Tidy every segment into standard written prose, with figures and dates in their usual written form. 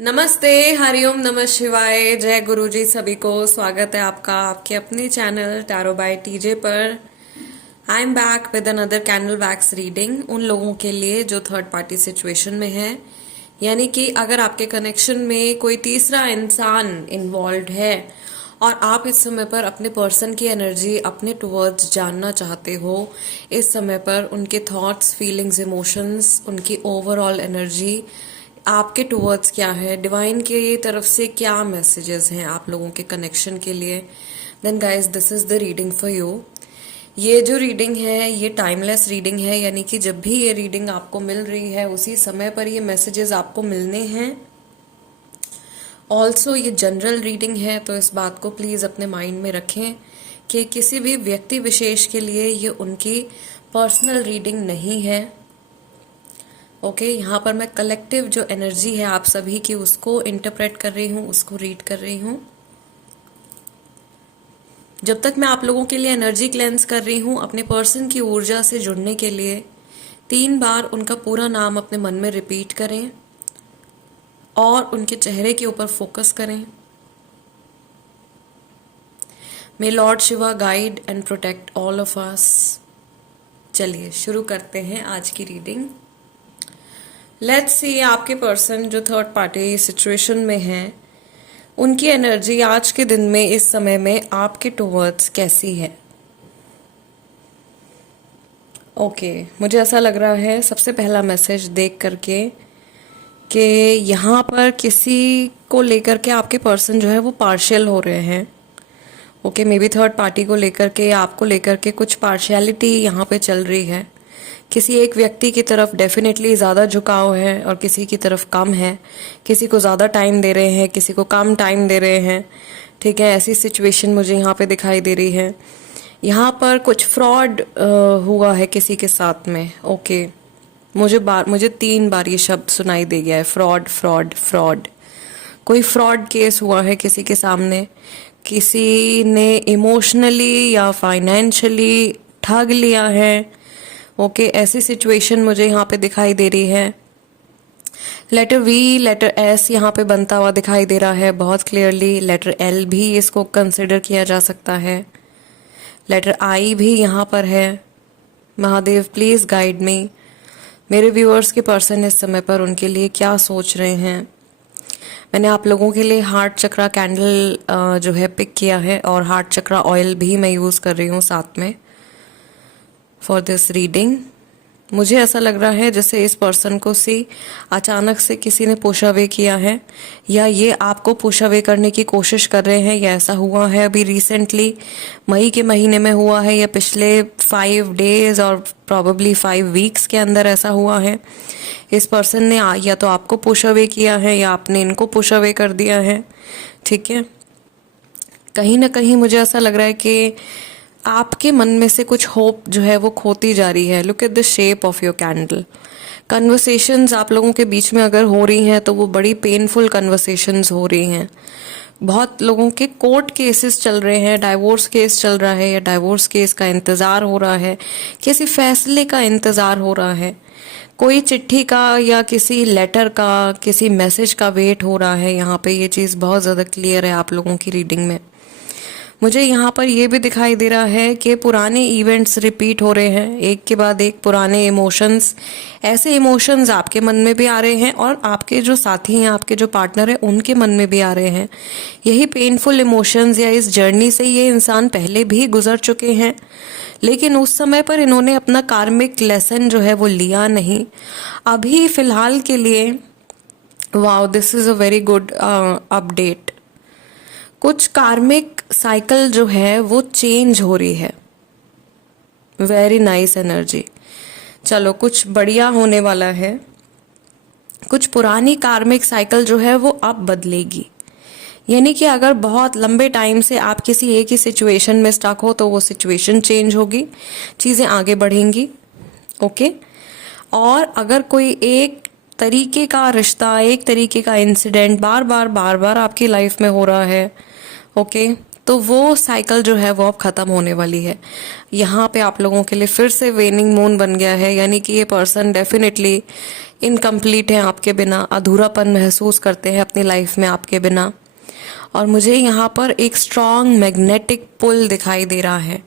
नमस्ते, हरिओम, नमः शिवाय, जय गुरुजी। सभी को स्वागत है आपका आपके अपने चैनल टैरो बाय टीजे पर। I am back with another candle wax reading उन लोगों के लिए जो थर्ड पार्टी सिचुएशन में है, यानी कि अगर आपके कनेक्शन में कोई तीसरा इंसान इन्वॉल्व है और आप इस समय पर अपने पर्सन की एनर्जी अपने टुवर्ड्स जानना चाहते हो, इस समय पर उनके थॉट्स, फीलिंग्स, इमोशंस, उनकी ओवरऑल एनर्जी आपके टुवर्ड्स क्या है, डिवाइन की तरफ से क्या मैसेजेस हैं आप लोगों के कनेक्शन के लिए, then guys this is the reading for you. ये जो रीडिंग है ये टाइमलेस रीडिंग है, यानी कि जब भी ये रीडिंग आपको मिल रही है उसी समय पर ये मैसेजेस आपको मिलने हैं। ऑल्सो ये जनरल रीडिंग है, तो इस बात को प्लीज़ अपने माइंड में रखें कि किसी भी व्यक्ति विशेष के लिए ये उनकी पर्सनल रीडिंग नहीं है। ओके, यहाँ पर मैं कलेक्टिव जो एनर्जी है आप सभी की उसको इंटरप्रेट कर रही हूँ, उसको रीड कर रही हूँ। जब तक मैं आप लोगों के लिए एनर्जी क्लेंस कर रही हूँ, अपने पर्सन की ऊर्जा से जुड़ने के लिए 3 बार उनका पूरा नाम अपने मन में रिपीट करें और उनके चेहरे के ऊपर फोकस करें। May lord Shiva guide and protect all of us. चलिए शुरू करते हैं आज की रीडिंग। लेट्स सी आपके पर्सन जो थर्ड पार्टी सिचुएशन में है, उनकी एनर्जी आज के दिन में, इस समय में आपके टुवर्ड्स कैसी है। ओके, मुझे ऐसा लग रहा है सबसे पहला मैसेज देख करके कि यहाँ पर किसी को लेकर के आपके पर्सन जो है वो पार्शियल हो रहे हैं। Okay, may be third party को लेकर के, आपको लेकर के कुछ पार्शियलिटी यहाँ पे चल रही है। किसी एक व्यक्ति की तरफ डेफिनेटली ज़्यादा झुकाव है और किसी की तरफ कम है। किसी को ज़्यादा टाइम दे रहे हैं, किसी को कम टाइम दे रहे हैं। ठीक है, ऐसी सिचुएशन मुझे यहाँ पे दिखाई दे रही है। यहाँ पर कुछ फ्रॉड हुआ है किसी के साथ में। ओके, मुझे 3 बार ये शब्द सुनाई दे गया है, फ्रॉड फ्रॉड फ्रॉड। कोई फ्रॉड केस हुआ है किसी के सामने, किसी ने इमोशनली या फाइनेंशियली ठग लिया है। ओके, ऐसी सिचुएशन मुझे यहाँ पे दिखाई दे रही है। लेटर वी, लेटर एस यहाँ पे बनता हुआ दिखाई दे रहा है बहुत क्लियरली। लेटर एल भी इसको कंसिडर किया जा सकता है। लेटर आई भी यहाँ पर है। Mahadev please guide me. मेरे व्यूअर्स के पर्सन इस समय पर उनके लिए क्या सोच रहे हैं। मैंने आप लोगों के लिए हार्ट चक्रा कैंडल जो है पिक किया है और हार्ट चक्रा ऑयल भी मैं यूज़ कर रही हूँ साथ में फॉर दिस रीडिंग। मुझे ऐसा लग रहा है जैसे इस पर्सन को अचानक से किसी ने पुश अवे किया है, या ये आपको पुश अवे करने की कोशिश कर रहे हैं, या ऐसा हुआ है अभी रिसेंटली मई के महीने में हुआ है, या पिछले 5 डेज और प्रॉबेबली 5 वीक्स के अंदर ऐसा हुआ है। इस पर्सन ने या तो आपको पुश अवे किया है या आपने इनको पुश अवे कर दिया है। ठीक है, कहीं ना कहीं मुझे ऐसा लग रहा है कि आपके मन में से कुछ होप जो है वो खोती जा रही है। Look at the shape of your candle. Conversations आप लोगों के बीच में अगर हो रही हैं तो वो बड़ी पेनफुल कन्वर्सेशंस हो रही हैं। बहुत लोगों के कोर्ट केसेस चल रहे हैं, डाइवोर्स केस चल रहा है या डाइवोर्स केस का इंतज़ार हो रहा है, किसी फैसले का इंतज़ार हो रहा है, कोई चिट्ठी का या किसी लेटर का, किसी मैसेज का वेट हो रहा है। यहाँ पे ये चीज़ बहुत ज़्यादा क्लियर है आप लोगों की रीडिंग में। मुझे यहाँ पर यह भी दिखाई दे रहा है कि पुराने इवेंट्स रिपीट हो रहे हैं, एक के बाद एक पुराने इमोशंस। ऐसे इमोशंस आपके मन में भी आ रहे हैं और आपके जो साथी हैं, आपके जो पार्टनर हैं, उनके मन में भी आ रहे हैं। यही पेनफुल इमोशंस या इस जर्नी से ये इंसान पहले भी गुजर चुके हैं, लेकिन उस समय पर इन्होंने अपना कार्मिक लेसन जो है वो लिया नहीं। अभी फिलहाल के लिए wow, this is a very good update. कुछ कार्मिक साइकिल जो है वो चेंज हो रही है। Very nice energy. चलो, कुछ बढ़िया होने वाला है। कुछ पुरानी कार्मिक साइकिल जो है वो अब बदलेगी, यानी कि अगर बहुत लंबे टाइम से आप किसी एक ही सिचुएशन में स्टक हो तो वो सिचुएशन चेंज होगी, चीज़ें आगे बढ़ेंगी। ओके, और अगर कोई एक तरीके का रिश्ता, एक तरीके का इंसिडेंट बार बार आपकी लाइफ में हो रहा है, ओके, तो वो साइकिल जो है वो अब ख़त्म होने वाली है। यहाँ पे आप लोगों के लिए फिर से वेनिंग मून बन गया है, यानी कि ये पर्सन डेफिनेटली इनकम्प्लीट हैं आपके बिना, अधूरापन महसूस करते हैं अपनी लाइफ में आपके बिना। और मुझे यहाँ पर एक स्ट्रॉन्ग मैग्नेटिक पुल दिखाई दे रहा है।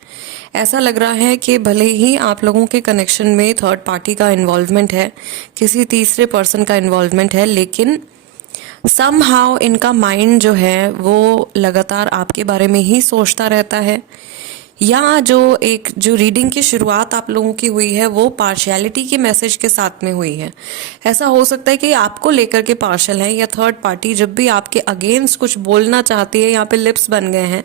ऐसा लग रहा है कि भले ही आप लोगों के कनेक्शन में थर्ड पार्टी का इन्वॉल्वमेंट है, किसी तीसरे पर्सन का इन्वॉल्वमेंट है, लेकिन समहाउ इनका माइंड जो है वो लगातार आपके बारे में ही सोचता रहता है। या जो रीडिंग की शुरुआत आप लोगों की हुई है वो पार्शियलिटी के मैसेज के साथ में हुई है। ऐसा हो सकता है कि आपको लेकर के पार्शियल है, या थर्ड पार्टी जब भी आपके अगेंस्ट कुछ बोलना चाहती है, यहाँ पे लिप्स बन गए हैं,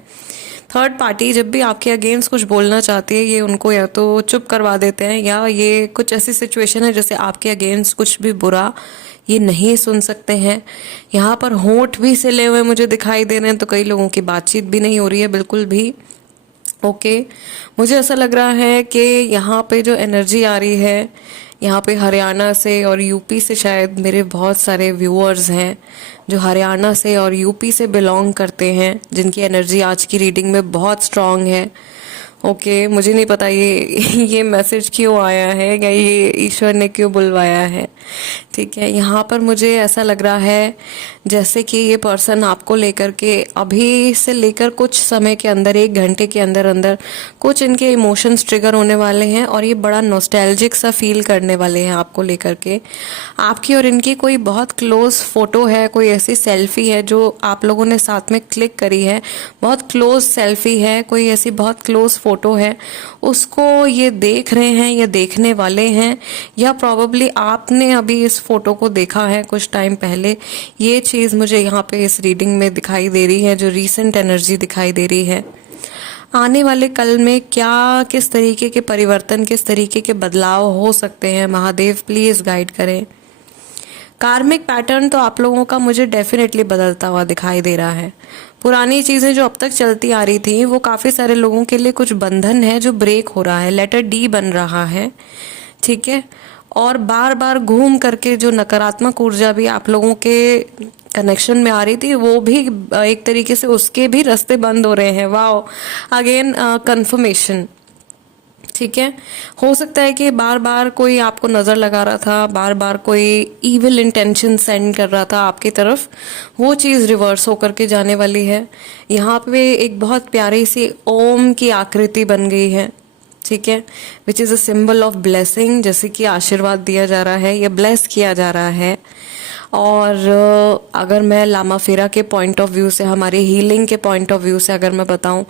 थर्ड पार्टी जब भी आपके अगेंस्ट कुछ बोलना चाहती है, ये उनको या तो चुप करवा देते हैं, या ये कुछ ऐसी सिचुएशन है जैसे आपके अगेंस्ट कुछ भी बुरा ये नहीं सुन सकते हैं। यहाँ पर होंठ भी सिले हुए मुझे दिखाई दे रहे हैं, तो कई लोगों की बातचीत भी नहीं हो रही है बिल्कुल भी। ओके, मुझे ऐसा लग रहा है कि यहाँ पे जो एनर्जी आ रही है, यहाँ पे हरियाणा से और यूपी से, शायद मेरे बहुत सारे व्यूअर्स हैं जो हरियाणा से और यूपी से बिलोंग करते हैं, जिनकी एनर्जी आज की रीडिंग में बहुत स्ट्रांग है। ओके, मुझे नहीं पता ये मैसेज क्यों आया है, या ये ईश्वर ने क्यों बुलवाया है। ठीक है, यहाँ पर मुझे ऐसा लग रहा है जैसे कि ये पर्सन आपको लेकर के अभी से लेकर कुछ समय के अंदर, 1 घंटे के अंदर अंदर कुछ इनके इमोशंस ट्रिगर होने वाले हैं, और ये बड़ा नॉस्टैल्जिक सा फील करने वाले हैं आपको लेकर के। आपकी और इनकी कोई बहुत क्लोज फोटो है, कोई ऐसी सेल्फी है जो आप लोगों ने साथ में क्लिक करी है, बहुत क्लोज सेल्फी है, कोई ऐसी बहुत क्लोज फोटो है, उसको ये देख रहे हैं या देखने वाले हैं, या प्रॉबेबली आपने अभी इस फोटो को देखा है कुछ टाइम पहले। ये चीज मुझे यहाँ पे इस रीडिंग में दिखाई दे रही है, जो रीसेंट एनर्जी दिखाई दे रही है। आने वाले कल में क्या, किस तरीके के परिवर्तन, किस तरीके के बदलाव हो सकते हैं, महादेव प्लीज गाइड करें। कार्मिक पैटर्न तो आप लोगों का मुझे डेफिनेटली बदलता हुआ दिखाई दे रहा है। पुरानी चीजें जो अब तक चलती आ रही थी, वो काफी सारे लोगों के लिए कुछ बंधन है जो ब्रेक हो रहा है, लेटर डी बन रहा है। ठीक है, और बार बार घूम करके जो नकारात्मक ऊर्जा भी आप लोगों के कनेक्शन में आ रही थी, वो भी एक तरीके से उसके भी रास्ते बंद हो रहे हैं। Wow, again confirmation. ठीक है, हो सकता है कि बार बार कोई आपको नजर लगा रहा था, बार बार कोई इविल इंटेंशन सेंड कर रहा था आपकी तरफ, वो चीज रिवर्स होकर के जाने वाली है। यहाँ पे एक बहुत प्यारी सी ओम की आकृति बन गई है। ठीक है, which is a symbol of blessing, जैसे कि आशीर्वाद दिया जा रहा है या ब्लेस किया जा रहा है। और अगर मैं लामा फेरा के पॉइंट ऑफ व्यू से, हमारे हीलिंग के पॉइंट ऑफ व्यू से अगर मैं बताऊं,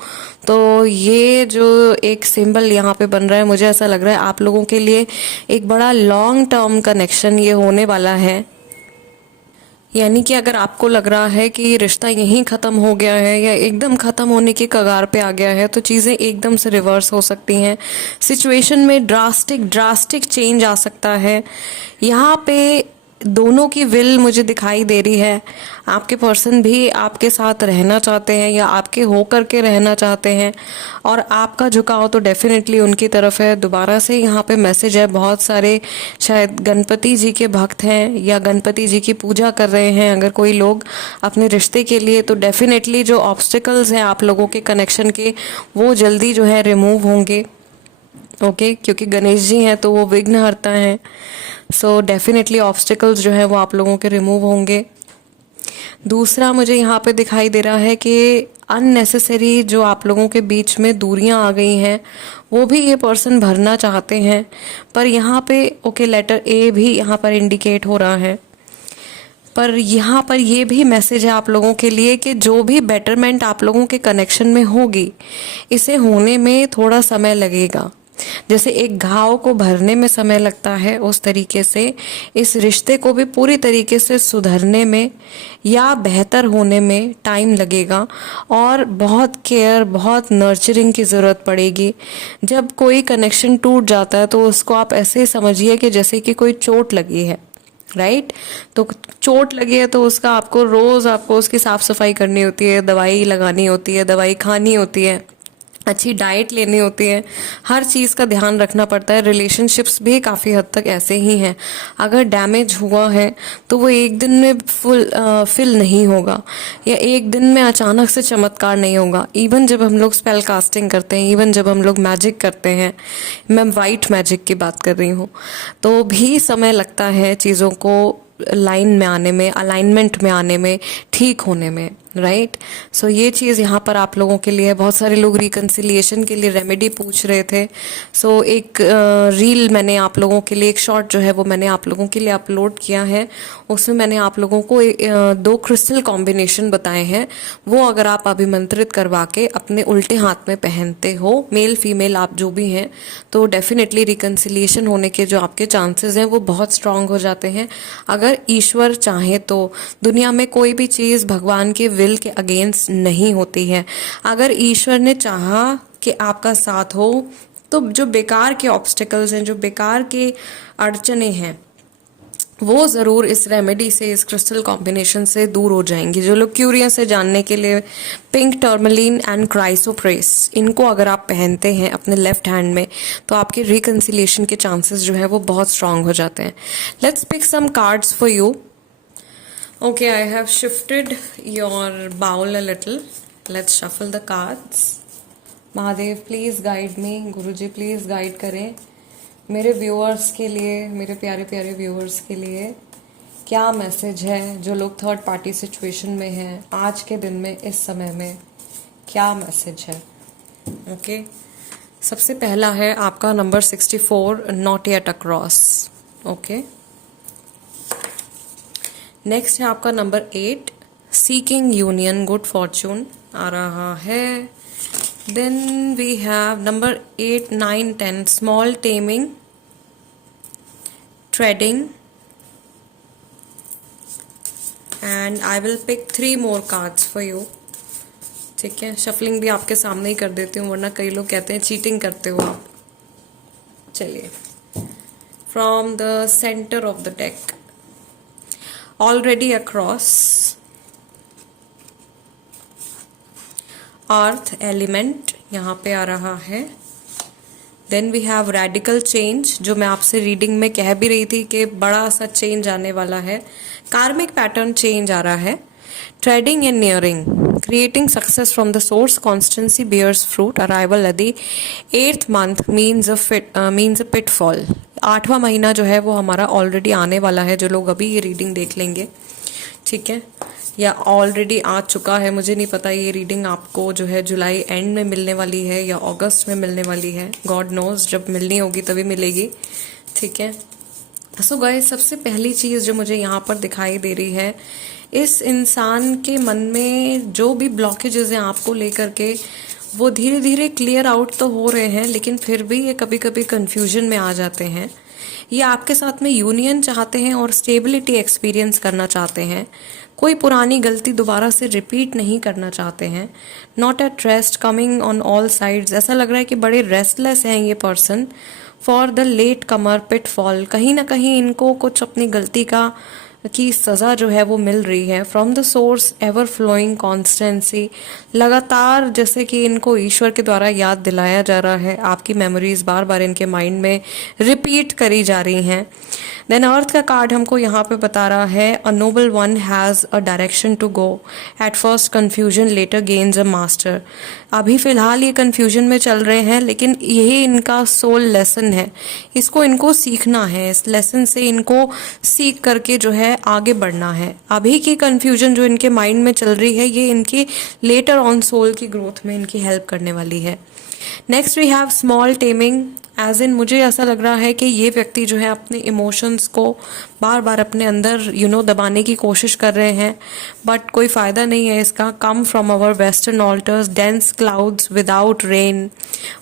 तो ये जो एक सिंबल यहाँ पे बन रहा है, मुझे ऐसा लग रहा है आप लोगों के लिए एक बड़ा लॉन्ग टर्म कनेक्शन ये होने वाला है। यानी कि अगर आपको लग रहा है कि ये रिश्ता यहीं खत्म हो गया है या एकदम खत्म होने की कगार पे आ गया है, तो चीजें एकदम से रिवर्स हो सकती हैं। सिचुएशन में ड्रास्टिक चेंज आ सकता है। यहाँ पे दोनों की विल मुझे दिखाई दे रही है। आपके पर्सन भी आपके साथ रहना चाहते हैं या आपके होकर के रहना चाहते हैं, और आपका झुकाव तो डेफिनेटली उनकी तरफ है। दोबारा से यहाँ पे मैसेज है, बहुत सारे शायद गणपति जी के भक्त हैं या गणपति जी की पूजा कर रहे हैं अगर कोई लोग अपने रिश्ते के लिए, तो डेफिनेटली जो ऑब्स्टिकल्स हैं आप लोगों के कनेक्शन के, वो जल्दी जो है रिमूव होंगे। ओके, क्योंकि गणेश जी हैं तो वो विघ्नहर्ता हैं, सो डेफिनेटली ऑब्स्टिकल्स जो है वो आप लोगों के रिमूव होंगे। दूसरा मुझे यहाँ पे दिखाई दे रहा है कि अननेसेसरी जो आप लोगों के बीच में दूरियां आ गई हैं, वो भी ये पर्सन भरना चाहते हैं। पर यहाँ पे ओके, लेटर ए भी यहाँ पर इंडिकेट हो रहा है, पर यहाँ पर ये भी मैसेज है आप लोगों के लिए कि जो भी बेटरमेंट आप लोगों के कनेक्शन में होगी, इसे होने में थोड़ा समय लगेगा। जैसे एक घाव को भरने में समय लगता है, उस तरीके से इस रिश्ते को भी पूरी तरीके से सुधरने में या बेहतर होने में टाइम लगेगा, और बहुत केयर, बहुत नर्चरिंग की ज़रूरत पड़ेगी। जब कोई कनेक्शन टूट जाता है तो उसको आप ऐसे समझिए कि जैसे कि कोई चोट लगी है, राइट? तो चोट लगी है तो उसका आपको रोज़ उसकी साफ सफाई करनी होती है, दवाई लगानी होती है, दवाई खानी होती है, अच्छी डाइट लेनी होती है, हर चीज़ का ध्यान रखना पड़ता है। रिलेशनशिप्स भी काफ़ी हद तक ऐसे ही हैं, अगर डैमेज हुआ है तो वो एक दिन में फिल नहीं होगा, या एक दिन में अचानक से चमत्कार नहीं होगा। इवन जब हम लोग स्पेल कास्टिंग करते हैं, इवन जब हम लोग मैजिक करते हैं, मैं वाइट मैजिक की बात कर रही हूँ, तो भी समय लगता है चीज़ों को लाइन में आने में, अलाइनमेंट में आने में, ठीक होने में, राइट। सो ये चीज़ यहाँ पर आप लोगों के लिए है। बहुत सारे लोग रिकन्सिलिएशन के लिए रेमेडी पूछ रहे थे। सो एक रील मैंने आप लोगों के लिए, एक शॉर्ट जो है वो मैंने आप लोगों के लिए अपलोड किया है। उसमें मैंने आप लोगों को 2 क्रिस्टल कॉम्बिनेशन बताए हैं। वो अगर आप अभिमंत्रित करवा के अपने उल्टे हाथ में पहनते हो, मेल फीमेल आप जो भी हैं, तो डेफिनेटली रिकन्सिलिएशन होने के जो आपके चांसेस हैं वो बहुत स्ट्रांग हो जाते हैं। अगर ईश्वर चाहे तो दुनिया में कोई भी चीज़ भगवान के विल के अगेंस्ट नहीं होती है। अगर ईश्वर ने चाहा कि आपका साथ हो, तो जो बेकार के ऑब्स्टिकल्स हैं, जो बेकार के अड़चने हैं, वो ज़रूर इस रेमेडी से, इस क्रिस्टल कॉम्बिनेशन से दूर हो जाएंगी। जो लोग क्यूरियस है जानने के लिए, पिंक टर्मलिन एंड क्राइसोप्रेस, इनको अगर आप पहनते हैं अपने लेफ्ट हैंड में, तो आपके रिकन्सिलिएशन के चांसेस जो है वो बहुत स्ट्रांग हो जाते हैं। Let's pick some cards for you. Okay, I have shifted your bowl a little. Let's shuffle the cards. Mahadev please guide me, Guruji please guide करें मेरे व्यूअर्स के लिए, मेरे प्यारे प्यारे व्यूअर्स के लिए क्या मैसेज है। जो लोग थर्ड पार्टी सिचुएशन में हैं आज के दिन में, इस समय में क्या मैसेज है। ओके, सबसे पहला है आपका number 64, not yet across. Okay, next है आपका number 8, seeking union, good fortune आ रहा है। Then we have number 8, 9, 10, small taming, trading, and I will pick 3 more cards for you. ठीक है, शफलिंग भी आपके सामने ही कर देती हूँ, वरना कई लोग कहते हैं चीटिंग करते हो आप। चलिए, from the centre of the deck, already across, earth element यहाँ पे आ रहा है। Then we have radical change, जो मैं आपसे रीडिंग में कह भी रही थी कि बड़ा सा चेंज आने वाला है। कार्मिक पैटर्न चेंज आ रहा है। Trading and nearing, creating success from the source, constancy bears fruit, arrival at the 8th month means a pitfall। 8वां महीना जो है वो हमारा ऑलरेडी आने वाला है। जो लोग अभी ये रीडिंग देख लेंगे, ठीक है, या ऑलरेडी आ चुका है, मुझे नहीं पता ये रीडिंग आपको जो है जुलाई एंड में मिलने वाली है या अगस्त में मिलने वाली है, गॉड नोज, जब मिलनी होगी तभी मिलेगी। ठीक है, सो गाइस, सबसे पहली चीज़ जो मुझे यहाँ पर दिखाई दे रही है, इस इंसान के मन में जो भी ब्लॉकेजेस हैं आपको लेकर के, वो धीरे धीरे क्लियर आउट तो हो रहे हैं, लेकिन फिर भी ये कभी कभी कंफ्यूजन में आ जाते हैं। ये आपके साथ में यूनियन चाहते हैं और स्टेबिलिटी एक्सपीरियंस करना चाहते हैं। कोई पुरानी गलती दोबारा से रिपीट नहीं करना चाहते हैं। Not at rest, coming on all sides, ऐसा लग रहा है कि बड़े रेस्टलेस हैं ये person. For the latecomer pitfall, कहीं ना कहीं इनको कुछ अपनी गलती की सज़ा जो है वो मिल रही है। From the source, ever flowing constancy, लगातार जैसे कि इनको ईश्वर के द्वारा याद दिलाया जा रहा है, आपकी मेमोरीज बार बार इनके माइंड में रिपीट करी जा रही हैं। देन अर्थ का कार्ड हमको यहाँ पे बता रहा है, a noble one has a direction to go, at first confusion later gains a master. अभी फिलहाल ये कन्फ्यूजन में चल रहे हैं, लेकिन यही इनका सोल लेसन है। इसको इनको सीखना है, इस लेसन से इनको सीख करके जो है आगे बढ़ना है। अभी की कन्फ्यूजन जो इनके माइंड में चल रही है, ये इनकी लेटर ऑन सोल की ग्रोथ में इनकी हेल्प करने वाली है। Next we have small taming, as in मुझे ऐसा लग रहा है कि ये व्यक्ति जो है अपने इमोशंस को बार बार अपने अंदर दबाने की कोशिश कर रहे हैं, बट कोई फ़ायदा नहीं है इसका। Come from our western altars, dense clouds without rain.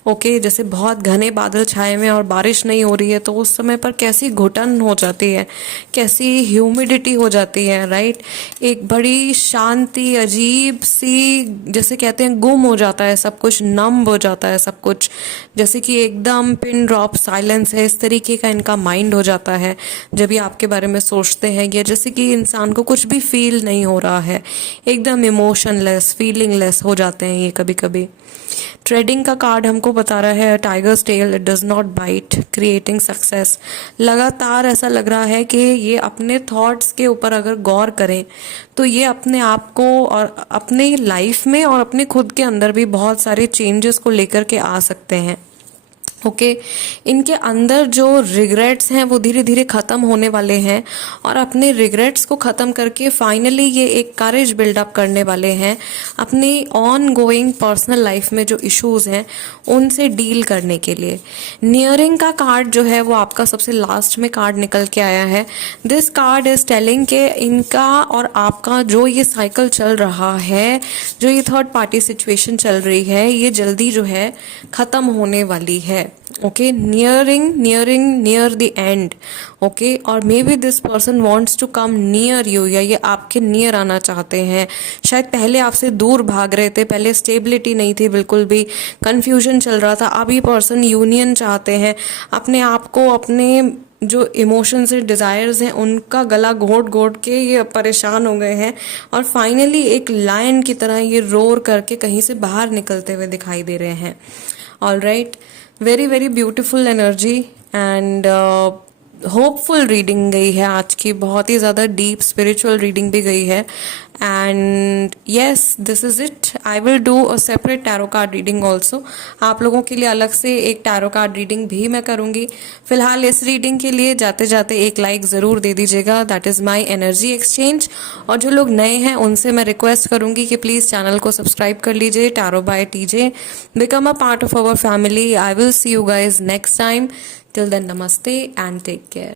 Okay, जैसे बहुत घने बादल छाए हुए हैं और बारिश नहीं हो रही है, तो उस समय पर कैसी घुटन हो जाती है, कैसी ह्यूमिडिटी हो जाती है, राइट। एक बड़ी शांति, अजीब सी, जैसे कहते हैं गुम हो जाता है सब कुछ, नम हो जाता है सब कुछ, जैसे कि एकदम पिन ड्रॉप साइलेंस है। इस तरीके का इनका माइंड हो जाता है जब ये आपके बारे में सोचते हैं, या जैसे कि इंसान को कुछ भी फील नहीं हो रहा है, एकदम इमोशनलेस, फीलिंगलेस हो जाते हैं ये कभी कभी। ट्रेडिंग का कार्ड हमको बता रहा है tiger's tail, it does not bite, creating success. लगातार ऐसा लग रहा है कि ये अपने थॉट्स के ऊपर अगर गौर करें तो ये अपने आप को और अपने लाइफ में और अपने खुद के अंदर भी बहुत सारे चेंजेस को लेकर के आ सकते हैं। ओके इनके अंदर जो रिग्रेट्स हैं वो धीरे धीरे ख़त्म होने वाले हैं और अपने रिग्रेट्स को ख़त्म करके फाइनली ये एक करेज बिल्डअप करने वाले हैं अपनी ऑन गोइंग पर्सनल लाइफ में जो इश्यूज हैं उनसे डील करने के लिए। नियरिंग का कार्ड जो है वो आपका सबसे लास्ट में कार्ड निकल के आया है। दिस कार्ड इज टेलिंग के इनका और आपका जो ये साइकिल चल रहा है, जो ये थर्ड पार्टी सिचुएशन चल रही है, ये जल्दी जो है ख़त्म होने वाली है। Okay near the end. Okay और maybe this person wants to come near you, या ये आपके नियर आना चाहते हैं। शायद पहले आपसे दूर भाग रहे थे, पहले स्टेबिलिटी नहीं थी, बिल्कुल भी कंफ्यूजन चल रहा था। अब ये पर्सन यूनियन चाहते हैं, अपने आप को अपने जो इमोशंस हैं डिज़ायर्स हैं उनका गला घोट घोट के ये परेशान हो गए हैं और फाइनली एक लायन की तरह ये रोर करके कहीं से बाहर निकलते हुए दिखाई दे रहे हैं। All right, very very beautiful energy and hopeful reading गई है आज की, बहुत ही ज़्यादा डीप स्पिरिचुअल रीडिंग भी गई है। And yes this is it. I will do a separate tarot card reading also. आप लोगों के लिए अलग से एक टैरो कार्ड रीडिंग भी मैं करूँगी। फिलहाल इस रीडिंग के लिए जाते जाते एक लाइक ज़रूर दे दीजिएगा, that is my energy exchange. और जो लोग नए हैं उनसे मैं रिक्वेस्ट करूँगी कि प्लीज़ चैनल को सब्सक्राइब कर लीजिए, tarot by TJ, become a part of our family. I will see you guys next time. Till then, namaste and take care.